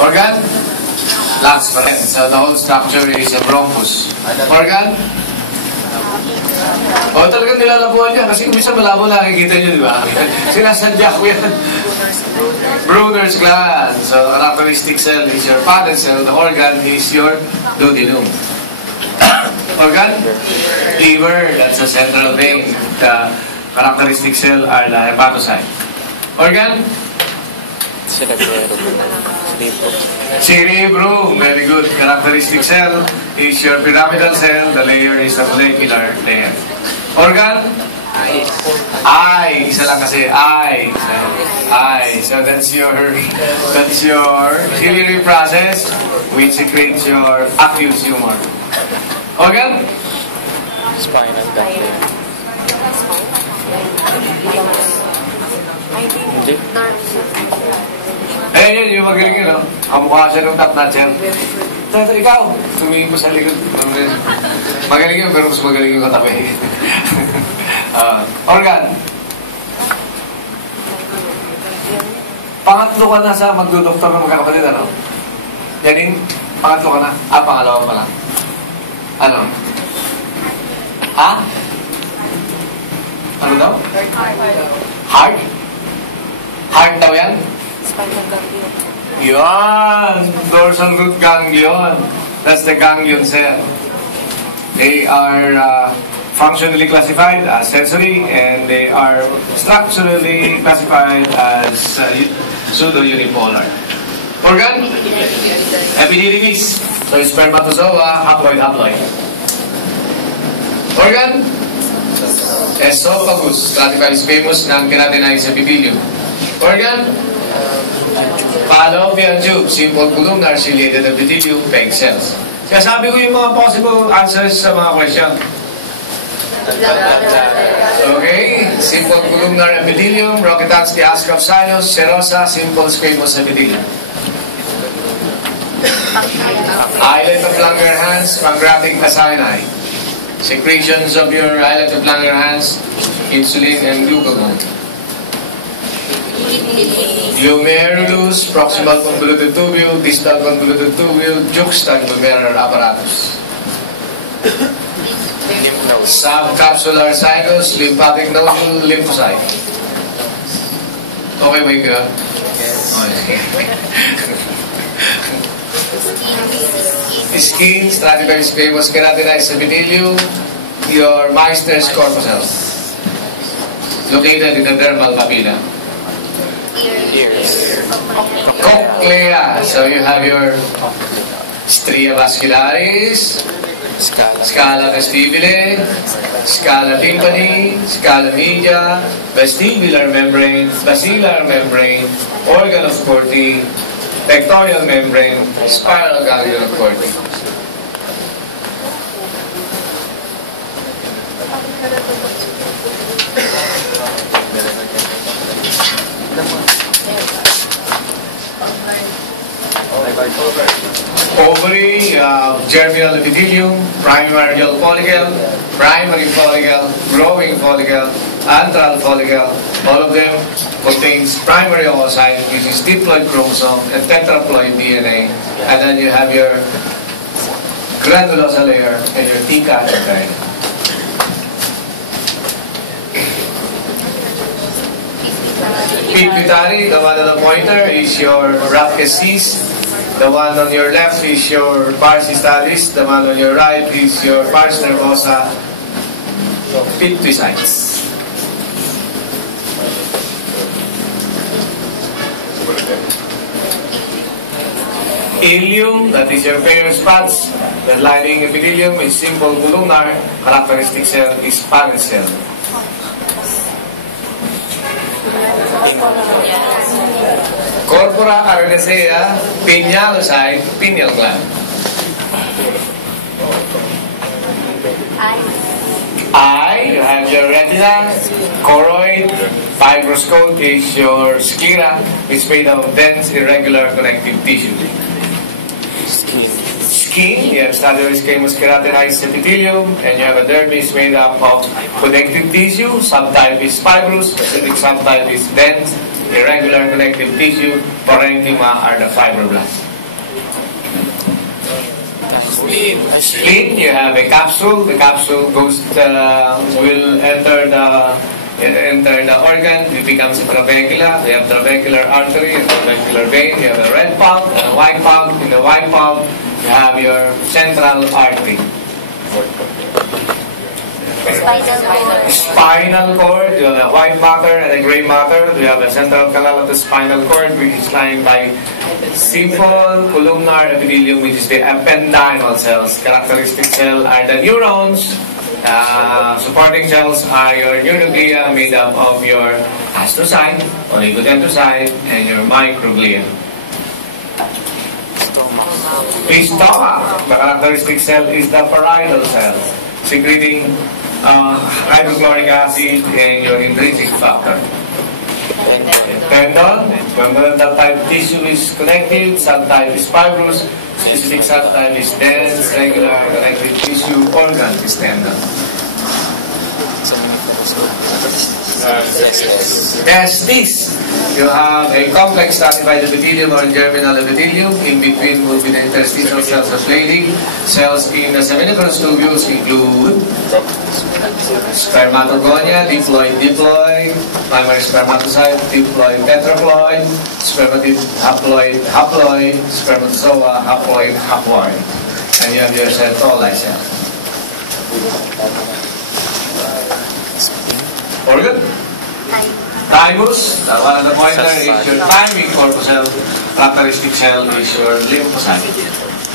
Organ? Lungs, correct. So the whole structure is a bronchus. Organ? O, talagang nilalabuhan niya kasi minsan malabo nakikita niyo, di ba? Sinasadya ko yan. Brunner's gland. So, characteristic cell is your Paneth cell. The organ is your duodenum. Organ? Liver. That's a central vein. The characteristic cell are the hepatocyte. Organ? Cerebrum. Very good. Characteristic cell is your pyramidal cell. The layer is the molecular layer. Organ? Eye. Isa lang kasi. Eye. So that's your ciliary process which secretes your aqueous humor. Organ? Spinal cord. Hindi. Yan, yung magaling yun, no? Kamukha siya ng top-notch yan. Ikaw, tumingin ko sa likod. Magaling yun, pero mas magaling yung katabi. Organ. Pangatlo ka na sa magdodoktor ng magkakapatid, ano? Yanin, pangatlo ka na. Pangalawa pa lang. Ano? Ha? Ano daw? Heart? Heart daw yan? Yan! Dorsal root ganglion. That's the ganglion cell. They are functionally classified as sensory and they are structurally classified as pseudo-unipolar. Organ? Epididymis. So spermatozoa, haploid. Organ? Esophagus. Classified squamous ng keratinized epithelium. Organ? Fallopian tube, simple columnar ciliated epithelium, peg cells. Kaya sabi ko yung mga possible answers sa mga question. Okay, simple columnar epithelium, Rokitansky Ascoff sinus, serosa, simple squamous epithelium. Islet of Langerhans, pancreatic acini. Secretions of your islet of Langerhans, insulin and glucagon. Glomerulus, proximal convoluted tubule, distal convoluted tubule, juxtaglomerular apparatus. Subcapsular sinus, lymphatic nodule, lymphocyte. Okay ba yun? Skin, stratified squamous keratinized epithelium, your Meissner's corpuscle. Located in the dermal papilla. Cochlea. So you have your stria vascularis, scala vestibule, scala tympani, scala media, vestibular membrane, basilar membrane, organ of Corti, pectoral membrane, spiral ganglion of Corti. Ovary, germinal epithelium, primary follicle, growing follicle, antral follicle. All of them contains primary oocyte, which is diploid chromosome and tetraploid DNA. And then you have your granulosa layer and your theca and Pituitary, the one on the pointer is your rhabdosis. The one on your left is your pars histalis. The one on your right is your pars nervosa. Pituicytes. Ileum, that is your fair spots. The lining epithelium is simple columnar. Characteristic cell is Paneth cell. Corpora cavernicea, pinealocyte, pineal gland. Eye, you have your retina, choroid, fibrous coat is your sclera, which is made of dense, irregular connective tissue. Skin, you have stadial squamous keratinized epithelium, and you have a dermis made up of connective tissue. Subtype is fibrous, specific subtype is dense, irregular connective tissue. Parenchyma are the fibroblasts. Spleen, you have a capsule. The capsule will enter the organ. It becomes a trabecula. You have trabecular artery and trabecular vein. You have a red pulp and a white pulp. In the white pulp, you have your central artery. Spinal cord, you have a white matter and a gray matter. You have a central canal of the spinal cord, which is lined by simple columnar epithelium, which is the ependymal cells. Characteristic cell are the neurons. Supporting cells are your neuroglia, made up of your astrocyte, oligodendrocyte, and your microglia. The stomach, the characteristic cell is the parietal cell, secreting hydrochloric acid and your intrinsic factor. Tendon, that type tissue is connected, subtype is fibrous, specific subtype is dense, regular connective tissue, organ is tendon. Testes. You have a complex stratified epithelium or germinal epithelium. In between will be the interstitial cells of Leydig. Cells in the seminiferous tubules include spermatogonia, diploid, primary spermatocyte, diploid, tetraploid, spermatid, haploid, spermatozoa, haploid. And you have your Sertoli cell. Organ? Thymus, the one on the pointer is your thymic corpuscle, characteristic cell is your lymphocyte.